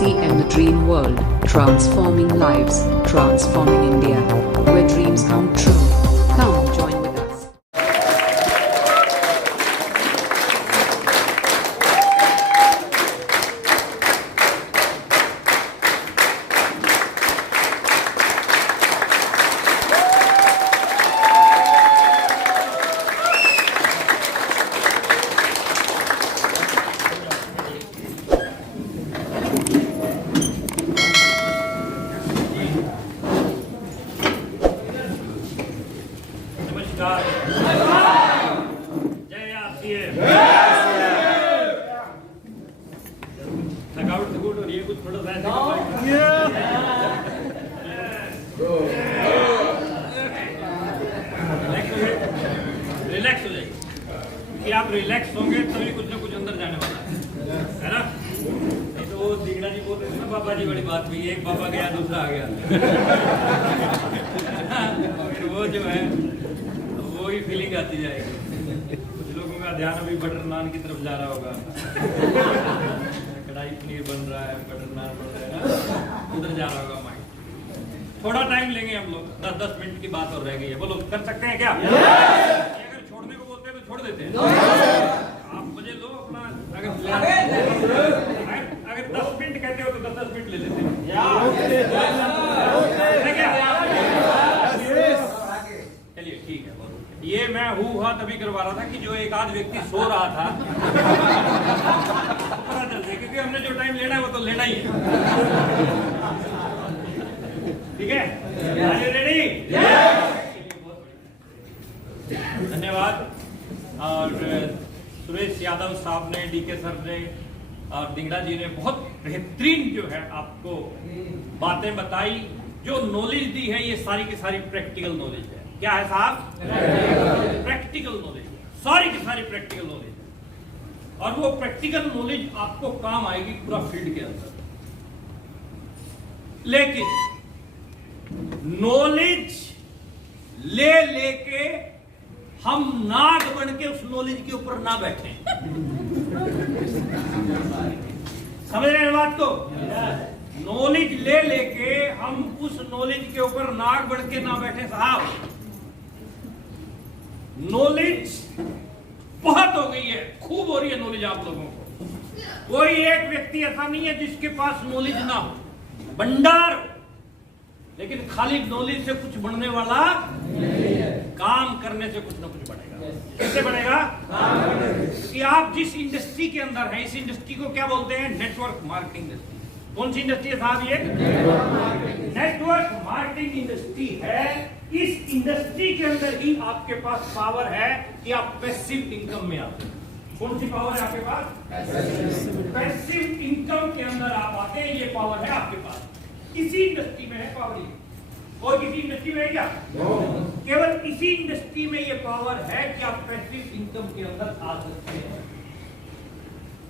TCM The Dream World, transforming lives, transforming India, where dreams come true. Come join with us. जय RCM. थकावट थकूट हो रही है कुछ थोड़ा सा रिलैक्स हो जाइए कि आप रिलैक्स होंगे तभी कुछ ना कुछ अंदर जाने वाला है ना। नहीं तो वो दीगड़ा जी बोल रहे थे ना बाबा जी बड़ी बात हुई, एक बाबा गया दूसरा आ गया। फिर वो जो है वही फीलिंग आती जाएगी। कुछ लोगों का ध्यान अभी बटर नान की तरफ जा रहा होगा। कढ़ाई पनीर बन रहा है, बटर नान बन रहा है ना, उधर जा रहा होगा माइंड। थोड़ा टाइम लेंगे हम लोग, 10-10 मिनट की बात और रह गई है। बोलो कर सकते हैं क्या? अगर छोड़ने को बोलते हैं तो छोड़ देते हैं। आप मुझे लो अपना, अगर 10 मिनट कहते हो तो 10-10 मिनट ले लेते हैं। चलिए ठीक है। ये मैं हुआ तभी करवा रहा था कि जो एक आध व्यक्ति सो रहा था पता चल जाए, क्योंकि हमने जो टाइम लेना है वो तो लेना ही है। ठीक है, रेडी? धन्यवाद। और सुरेश यादव साहब ने, डीके सर ने और दिंगड़ा जी ने बहुत बेहतरीन जो है आपको बातें बताई। जो नॉलेज दी है ये सारी की सारी प्रैक्टिकल नॉलेज है। क्या है साहब? प्रैक्टिकल नॉलेज, सारी की सारी प्रैक्टिकल नॉलेज। और वो प्रैक्टिकल नॉलेज आपको काम आएगी पूरा फील्ड के अंदर। लेकिन नॉलेज ले लेके हम नाग बन के उस नॉलेज के ऊपर ना बैठे। समझ रहे हैं बात को? नॉलेज ले लेके हम उस नॉलेज के ऊपर नाग बन के ना बैठे साहब। नॉलेज बहुत हो गई है, खूब हो रही है नॉलेज आप लोगों को। कोई एक व्यक्ति ऐसा नहीं है जिसके पास नॉलेज ना हो, भंडार। लेकिन खाली नॉलेज से कुछ बनने वाला नहीं है, काम करने से कुछ ना कुछ बनेगा। कैसे बनेगा? कि आप जिस इंडस्ट्री के अंदर हैं, इस इंडस्ट्री को क्या बोलते हैं? Network marketing industry. कौन सी इंडस्ट्री है साहब ये? नेटवर्क मार्केटिंग इंडस्ट्री है। इस इंडस्ट्री के अंदर ही आपके पास पावर है कि आप पैसिव इनकम में आते हैं। कौन सी पावर है आपके पास? पैसिव इनकम के अंदर आप आते हैं, ये पावर है आपके पास। इसी इंडस्ट्री में है पावर। और किसी इंडस्ट्री में है क्या? केवल इसी इंडस्ट्री में ये पावर है कि आप पैसिव इनकम के अंदर आ सकते हैं।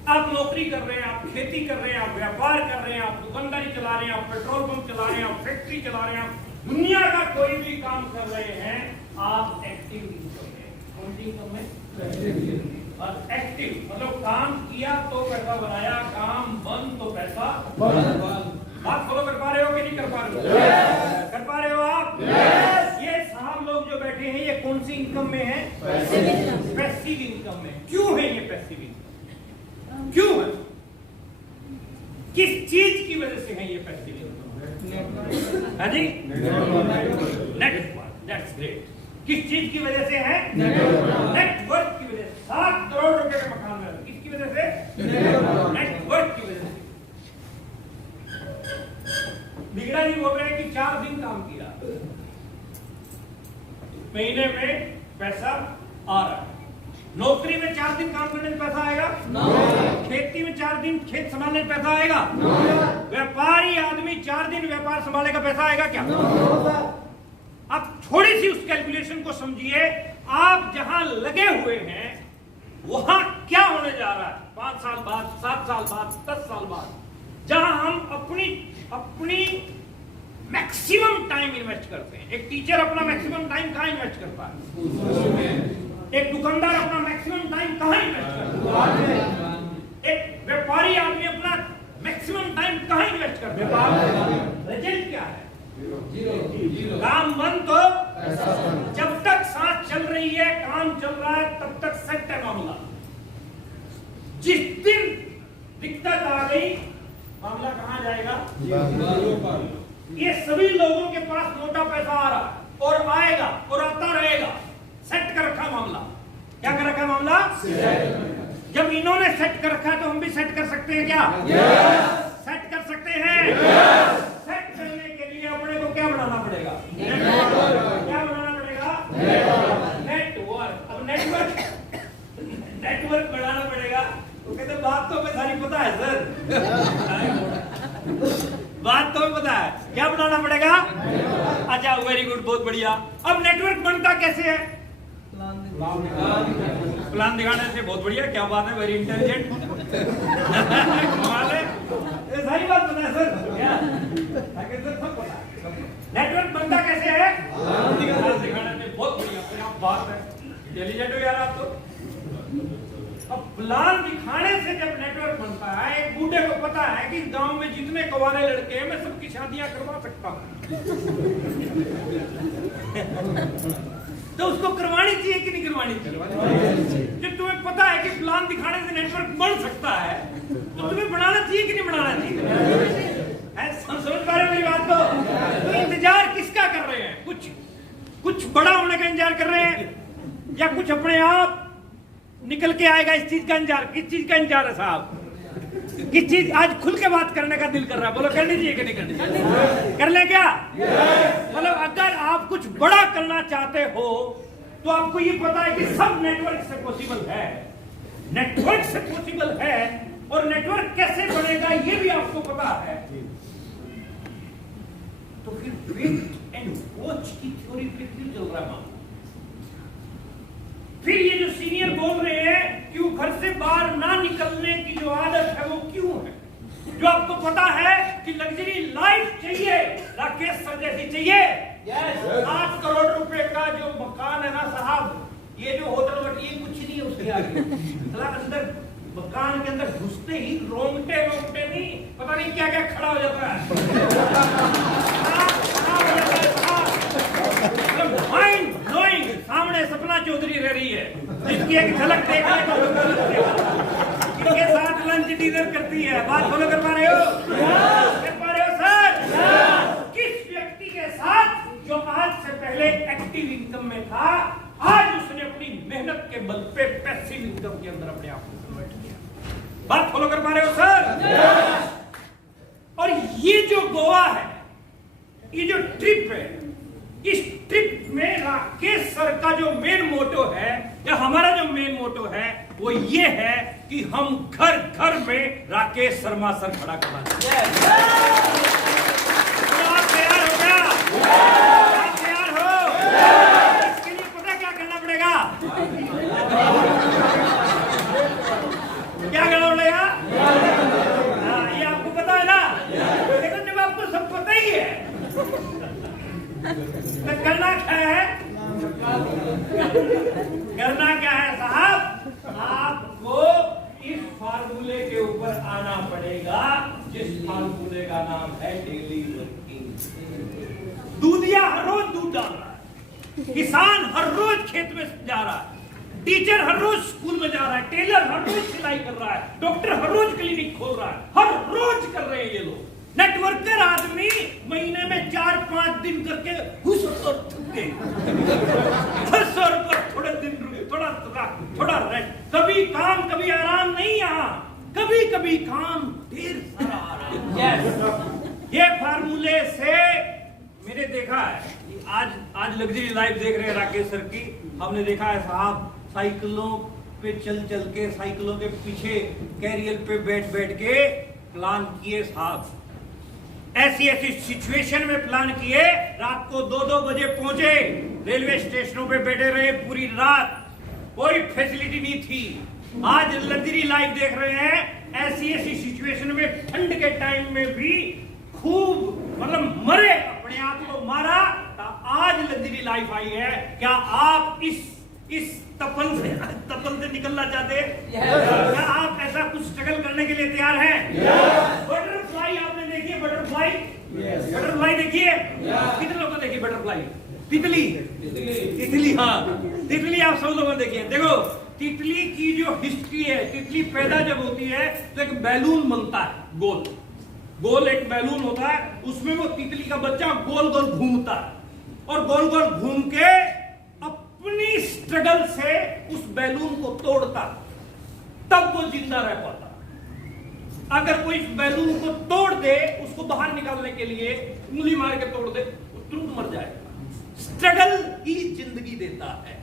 आप नौकरी कर रहे हैं, आप खेती कर रहे हैं, आप व्यापार कर रहे हैं, आप दुकानदारी चला रहे हैं, आप पेट्रोल पंप चला रहे हैं, आप फैक्ट्री चला रहे हैं, आप दुनिया का कोई भी काम कर रहे हैं, आप एक्टिव इनकम में। कौन सी इनकम में? और एक्टिव मतलब काम किया तो पैसा बनाया, काम बंद तो पैसा बंद। बात फॉलो कर पा रहे हो कि नहीं कर पा रहे हो? कर पा रहे हो आप? ये साहब लोग जो बैठे हैं ये कौन सी इनकम में है? पैसिव इनकम में। क्यों है ये पैसिव इनकम? क्यों है? किस चीज की वजह से है ये पैसिव इनकम? हाँ जी, नेटवर्क। That's great. किस चीज की वजह से है? नेटवर्क की वजह से। 7 करोड़ रुपए का मकान में किसकी वजह से? नेटवर्क की वजह से। बिगड़ा जी बोल रहे हैं कि 4 दिन काम किया, महीने में पैसा आ रहा है। नौकरी में 4 दिन काम करने में पैसा आएगा? खेती में 4 दिन खेत संभालने में पैसा आएगा? व्यापारी आदमी 4 दिन व्यापार संभालेगा, पैसा आएगा क्या? आप थोड़ी सी उस कैलकुलेशन को समझिए। आप जहां लगे हुए हैं वहां क्या होने जा रहा है 5 साल बाद, 7 साल बाद, 10 साल बाद, जहां हम अपनी मैक्सिमम टाइम इन्वेस्ट करते हैं। एक टीचर अपना मैक्सिमम टाइम कहां इन्वेस्ट करता है? एक दुकानदार अपना मैक्सिमम टाइम कहां इन्वेस्ट करता है? एक व्यापारी आदमी अपना मैक्सिमम टाइम कहां रिजल्ट क्या है? काम बंद। तो जब तक सांस चल रही है, काम चल रहा है, तब तक सेट है मामला। जिस दिन दिक्कत आ गई, मामला कहां जाएगा? ये सभी लोगों के पास मोटा पैसा आ रहा है और आएगा और आता रहेगा। सेट कर रखा मामला। क्या कर रखा मामला? जब इन्होंने सेट कर रखा है तो हम भी सेट कर सकते हैं क्या? सेट कर सकते हैं। सेट करने के लिए अपने को क्या बनाना पड़ेगा? क्या बनाना पड़ेगा? नेटवर्क। अब नेटवर्क बढ़ाना पड़ेगा। तो कहते बात तो हमें सारी पता है सर, बात तो हमें पता है। क्या बनाना पड़ेगा? अच्छा, वेरी गुड, बहुत बढ़िया। अब नेटवर्क बनता कैसे है? प्लान दिखाने से। बहुत बढ़िया, क्या बात है, वेरी इंटेलिजेंट। कमाल है, ये सारी बात पता है सर। क्या सर सब पता है। नेटवर्क बनता कैसे है? प्लान दिखाने से। बहुत बढ़िया, क्या बात है, इंटेलिजेंट हो यार आप तो। अब प्लान दिखाने से जब नेटवर्क बनता है, एक बूढ़े को पता है कि गांव में जितने कुंवारे लड़के हैं मैं सबकी शादियां करवा सकता हूं। तो उसको करवानी चाहिए कि नहीं करवानी चाहिए? जब तुम्हें पता है कि प्लान दिखाने से नेटवर्क बन सकता है, तो तुम्हें बनाना चाहिए कि नहीं बनाना चाहिए? समझ पा रहे हो मेरी बात को? तो इंतजार किसका कर रहे हैं? कुछ बड़ा होने का इंतजार कर रहे हैं, या कुछ अपने आप निकल के आएगा इस चीज का इंतजार? किस चीज का इंतजार है साहब? किस चीज? आज खुल के बात करने का दिल कर रहा है, बोलो करनी चाहिए कि नहीं करनी चाहिए? कर ले क्या? मतलब अगर आप कुछ बड़ा करना चाहते हो तो आपको ये पता है कि सब नेटवर्क से पॉसिबल है। नेटवर्क से पॉसिबल है, और नेटवर्क कैसे बनेगा ये भी आपको पता है। तो फिर वेट एंड वॉच की थ्योरी पे क्यों चल रहा है? फिर ये जो सीनियर बोल रहे हैं कि वो घर से बाहर ना निकलने की जो आदत है वो क्यों है? जो आपको पता है कि लग्जरी लाइफ चाहिए, राकेश सर जैसी चाहिए। 8 करोड़ रुपए का जो मकान है ना साहब, ये जो होटल बट ये कुछ नहीं है उसके आगे। अंदर मकान के अंदर घुसते ही रोंगटे नहीं, पता नहीं क्या क्या खड़ा हो जाता है। Mind blowing. सामने सपना चौधरी रह रही है, जिसकी एक झलक देखने को इनके साथ लंच डिनर करती है। बात फॉलो कर पा रहे हो? कर पा रहे हो सर? किस व्यक्ति के साथ जो आज से पहले एक्टिव इनकम में था, आज उसने अपनी मेहनत के बल पे पैसिव इनकम के अंदर अपने आप को कन्वर्ट किया। बात फॉलो कर पा रहे हो सर? और ये जो गोवा है, ये जो ट्रिप है, इस ट्रिप में राकेश सर का जो मेन मोटो है, या हमारा जो मेन मोटो है, वो ये है कि हम घर घर में राकेश शर्मा सर खड़ा करना चाहते हैं। तो आप तैयार हो क्या? आप तैयार हो? इसके लिए पता क्या करना पड़ेगा? क्या करना पड़ेगा? ये आपको पता है ना? लेकिन जब आपको सब पता ही है तो करना क्या है? करना क्या है साहब? आपको इस फार्मूले के ऊपर आना पड़ेगा, जिस फार्मूले का नाम है डेली वर्किंग। दूधिया हर रोज दूध डाल रहा है, किसान हर रोज खेत में जा रहा है, टीचर हर रोज स्कूल में जा रहा है, टेलर हर रोज सिलाई कर रहा है, डॉक्टर हर रोज क्लिनिक खोल रहा है, हर रोज कर रहे हैं ये लोग। नेटवर्कर आदमी महीने में 4-5 दिन करके घुस और थक गए, थोड़े दिन रुके, थोड़ा रेस्ट, कभी काम कभी आराम नहीं। यहाँ कभी कभी काम, ढेर सारा आराम। ये फार्मूले से मैंने देखा है, आज लग्जरी लाइफ देख रहे हैं राकेश सर की, हमने देखा है साहब साइकिलों पे चल के, साइकिलों के पीछे कैरियर पे बैठ के प्लान किए साहब। ऐसी सिचुएशन में प्लान किए, रात को 2-2 बजे पहुंचे, रेलवे स्टेशनों पे बैठे रहे पूरी रात, कोई फैसिलिटी नहीं थी। आज लग्जरी लाइफ देख रहे हैं, ऐसी सिचुएशन में ठंड के टाइम में भी खूब मतलब मरे, अपने आप को मारा, तो आज लग्जरी लाइफ आई है। क्या आप इस तपल से निकलना चाहते हैं? क्या आप ऐसा कुछ स्ट्रगल करने के लिए तैयार हैं? बटरफ्लाई आपने देखी है बटरफ्लाई? बटरफ्लाई देखी है? कितने लोगों ने देखी बटरफ्लाई? तितली, तितली, हाँ तितली आप सब लोगों ने देखी है। देखो तितली की जो हिस्ट्री है, तितली पैदा जब होती है तो एक बैलून बनता है, गोल गोल एक बैलून होता है, उसमें वो तितली का बच्चा गोल गोल घूमता है और गोल गोल घूम के अपनी स्ट्रगल से उस बैलून को तोड़ता, तब वो जिंदा रह पाता। अगर कोई इस बैलून को तोड़ दे, उसको बाहर निकालने के लिए उंगली मार के तोड़ दे, वो तुरंत मर जाएगा। स्ट्रगल ही जिंदगी देता है,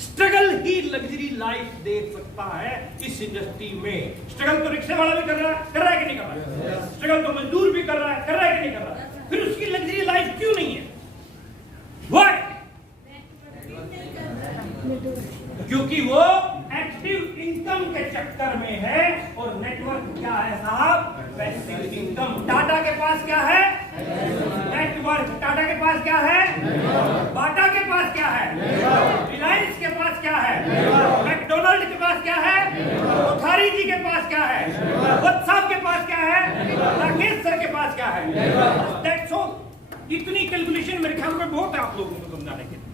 स्ट्रगल ही लग्जरी लाइफ दे सकता है। इस इंडस्ट्री में स्ट्रगल तो रिक्शे वाला भी कर रहा है कि नहीं कर रहा है? स्ट्रगल तो मजदूर भी कर रहा है कि नहीं कर रहा है? फिर उसकी लग्जरी लाइफ क्यों नहीं है? Why? क्योंकि वो एक्टिव इनकम के चक्कर में है। और नेटवर्क क्या है साहब? Passive income. टाटा के पास क्या है? नेटवर्क। टाटा के पास क्या है? बाटा के पास क्या है? रिलायंस के पास क्या है? मैकडोनल्ड के पास क्या है? कोठारी जी के पास क्या है? व्हाट्सएप के पास क्या है? राकेश सर के पास क्या है? That's all. इतनी कैलकुलेशन मेरे ख्याल में बहुत है आप लोगों को समझाने के लिए।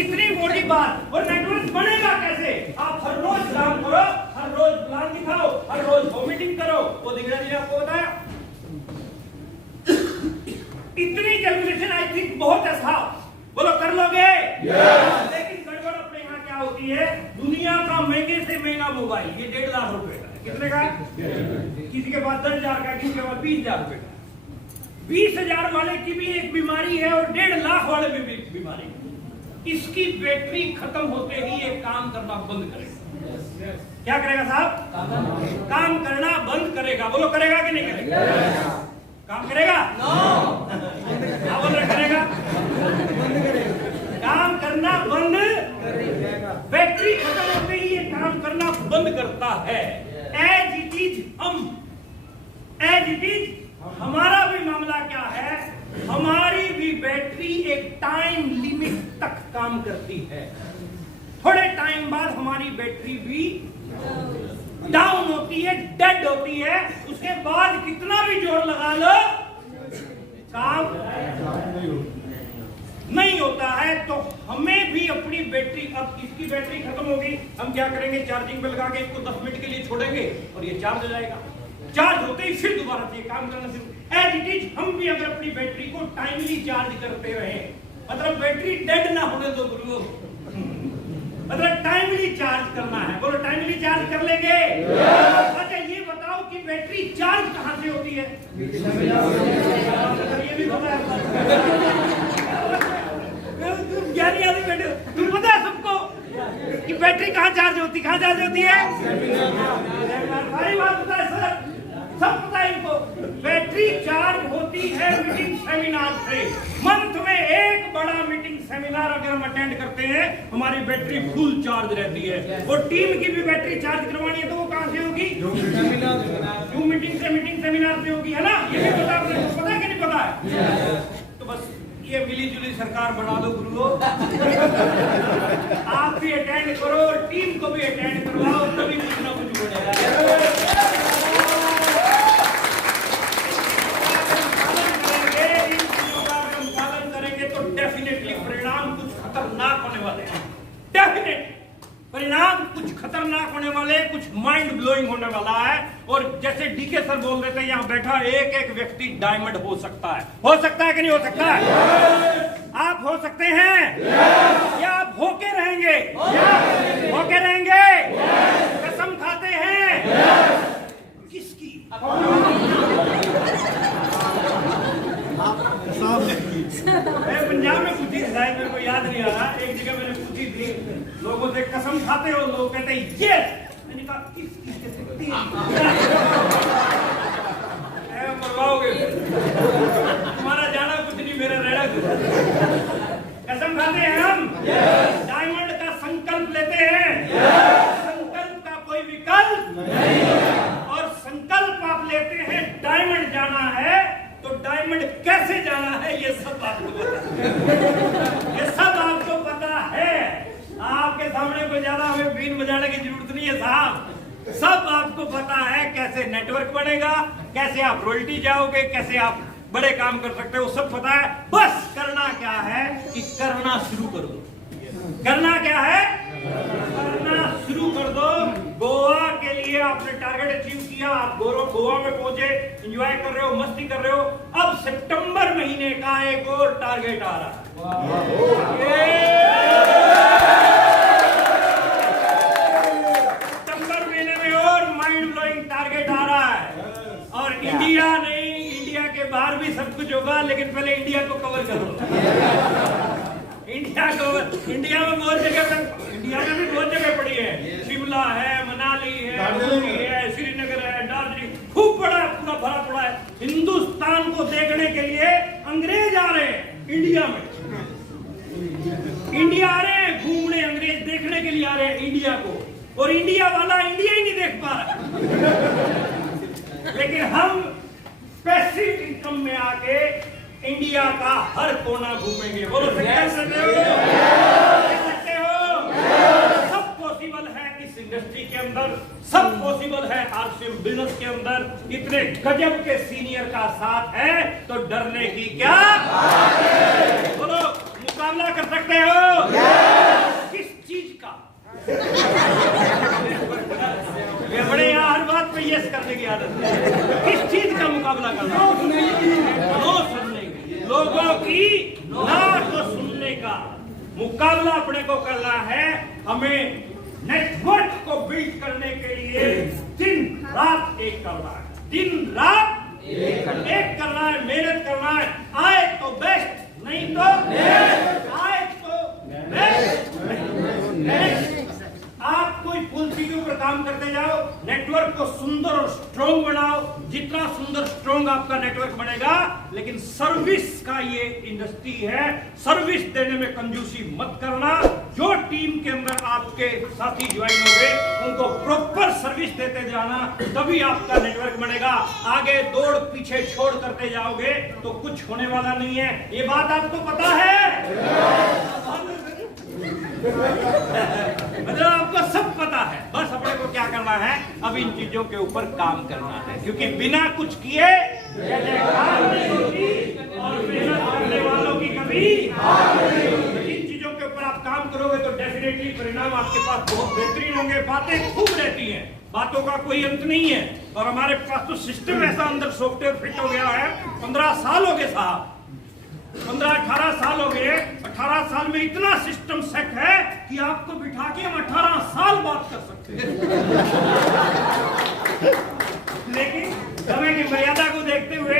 इतनी मोटी बात। और नेटवर्क बनेगा कैसे? आप हर रोज काम करो, हर रोज प्लान दिखाओ, हर रोज मीटिंग करो, वो दिख रहा है आपको बताया। इतनी कैलकुलेशन आई थिंक बहुत है साहब, बोलो कर लोगे? लेकिन गड़बड़ अपने यहाँ क्या होती है? दुनिया का महंगे से महंगा मोबाइल ये 1.5 लाख रुपए का है। कितने का? किसी के पास 10,000 का, किसी के पास 20,000 रुपए का। 20,000 वाले की भी एक बीमारी है और 1.5 लाख वाले में भी एक बीमारी है। इसकी बैटरी खत्म होते ही ये काम करना बंद करेगा। क्या करेगा साहब? काम करना बंद करेगा। बोलो करेगा कि नहीं करेगा? काम करेगा? हाँ बोल रहे करेगा। काम करना बंद करेगा। बैटरी खत्म होते ही ये काम करना बंद करता है। एज इट इज हमारा भी मामला क्या है? हमारी भी बैटरी एक टाइम लिमिट तक काम करती है। थोड़े टाइम बाद हमारी बैटरी भी डाउन होती है, डेड होती है। उसके बाद कितना भी जोर लगा लो काम नहीं होता है। तो हमें भी अपनी बैटरी, अब इसकी बैटरी खत्म होगी, हम क्या करेंगे? चार्जिंग पे लगा के इसको 10 मिनट के लिए छोड़ेंगे और ये चार्ज हो जाएगा। चार्ज होते ही फिर दोबारा से काम करना शुरू। एज इट इज हम भी अगर अपनी बैटरी को टाइमली चार्ज करते रहे, मतलब बैटरी डेड ना होने दो गुरु, मतलब टाइमली चार्ज करना है। बोलो टाइमली चार्ज कर लेंगे? अच्छा ये बताओ कि बैटरी चार्ज कहाँ से होती है? ये भी पता है? ज्ञानी आदमी बैठे, तुम पता है सबको कि बैटरी कहाँ चार्ज होती है? सारी बात पता है सर, सब पता है इनको। बैटरी चार्ज होती है मीटिंग सेमिनार से। मंथ में एक बड़ा मीटिंग सेमिनार अगर हम अटेंड करते हैं, हमारी बैटरी फुल चार्ज रहती है। और टीम की भी बैटरी चार्ज करवानी है तो वो कहां से होगी? जो मीटिंग सेमिनार से होगी, है ना? ये भी पता है, पता है कि नहीं पता है? तो बस ये मिली जुली सरकार बना दो गुरुओं। आप भी अटेंड करो और टीम को भी अटेंड करवाओ, तभी कुछ ना कुछ बनेगा। परिणाम कुछ खतरनाक होने वाले, कुछ माइंड ब्लोइंग होने वाला है। और जैसे डीके सर बोल रहे थे, यहाँ बैठा एक एक व्यक्ति डायमंड हो सकता है। हो सकता है कि नहीं हो सकता है? आप हो सकते हैं या आप होके रहेंगे? होके रहेंगे? कसम खाते हैं? किसकी? मैं पंजाब में पूछी थी, शायद मेरे को याद नहीं आ रहा, एक जगह मैंने पूछी थी लोगों से, कसम खाते हो? लोग कहते हैं यस। मैंने कहा किसकी? मरवाओगे, तुम्हारा जाना कुछ नहीं, मेरा रहना कुछ। कसम खाते हैं हम? डायमंड का संकल्प लेते हैं। संकल्प का कोई विकल्प नहीं है। और संकल्प आप लेते हैं डायमंड जाना है, तो डायमंड कैसे जाना है ये सब आपको पता है। ये सब आपको पता है। आपके सामने कोई ज्यादा हमें बीन बजाने की जरूरत नहीं है साहब। सब आपको पता है कैसे नेटवर्क बनेगा, कैसे आप रॉयल्टी जाओगे, कैसे आप बड़े काम कर सकते हो, सब पता है। बस करना क्या है कि करना शुरू कर दो। करना क्या है? करना शुरू कर दो। गोवा के लिए आपने टारगेट अचीव किया, आप गोवा में पहुंचे, एंजॉय कर रहे हो, मस्ती कर रहे हो। अब सितंबर महीने का एक और टारगेट आ रहा है। सितंबर महीने में और माइंड ब्लोइंग टारगेट आ रहा है। और इंडिया नहीं, इंडिया के बाहर भी सब कुछ होगा, लेकिन पहले इंडिया को कवर करो। इंडिया में बहुत जगह, इंडिया में भी बहुत जगह पड़ी है। शिमला है, मनाली है, ऊटी है, श्रीनगर है, दार्जिलिंग, खूब बड़ा पूरा भरा पड़ा है। हिंदुस्तान को देखने के लिए अंग्रेज आ रहे हैं इंडिया में। इंडिया आ रहे हैं घूमने, अंग्रेज देखने के लिए आ रहे हैं इंडिया को, और इंडिया वाला इंडिया ही नहीं देख पा रहा। लेकिन हम पैसिव इनकम में आके इंडिया का हर कोना घूमेंगे। बोलो सकते हो? सब पॉसिबल है इस इंडस्ट्री के अंदर, सब पॉसिबल है आरसीएम बिजनेस के अंदर। इतने गजब के सीनियर का साथ है तो डरने की क्या? बोलो, मुकाबला कर सकते हो? किस चीज का? ये बड़े यहाँ हर बात पे यस करने की आदत है। किस चीज का मुकाबला करना? नो सुनने की, लोगों की ना तो सुनने का मुकाबला अपने को करना है। हमें नेटवर्क को बिल्ड करने के लिए दिन रात एक करना है, दिन रात एक करना है, मेहनत करना है। आए तो बेस्ट, नहीं तो आए तो बेस्ट। आप कोई फुल चीजों पर काम करते जाओ, नेटवर्क को सुंदर और स्ट्रॉन्ग बनाओ। जितना सुंदर स्ट्रॉन्ग आपका नेटवर्क बनेगा, लेकिन सर्विस का ये इंडस्ट्री है, सर्विस देने में कंजूसी मत करना। जो टीम के अंदर आपके साथी ज्वाइन हो गए, उनको प्रॉपर सर्विस देते जाना, तभी आपका नेटवर्क बनेगा। आगे दौड़ पीछे छोड़ करते जाओगे तो कुछ होने वाला नहीं है। ये बात आपको पता है? मतलब आपको सब पता है। बस अपने को क्या करना है, अब इन चीजों के ऊपर काम करना है, क्योंकि बिना कुछ किए नहीं होती और मेहनत करने वालों की कभी इन चीजों के ऊपर आप काम करोगे तो डेफिनेटली परिणाम आपके पास बहुत बेहतरीन होंगे। बातें खूब रहती हैं, बातों का कोई अंत नहीं है। और हमारे पास तो सिस्टम ऐसा अंदर सॉफ्टवेयर फिट हो गया है। 15 साल हो गए साहब, 15-18 साल हो गए। 18 साल में इतना सिस्टम सेट है कि आपको बिठा के हम 18 साल बात कर सकते हैं। लेकिन समय की मर्यादा को देखते हुए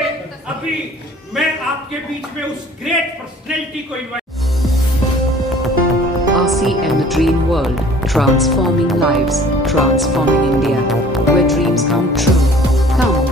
अभी मैं आपके बीच में उस ग्रेट पर्सनैलिटी को invite. RCM, the dream world, transforming lives, transforming India, where dreams come true. Come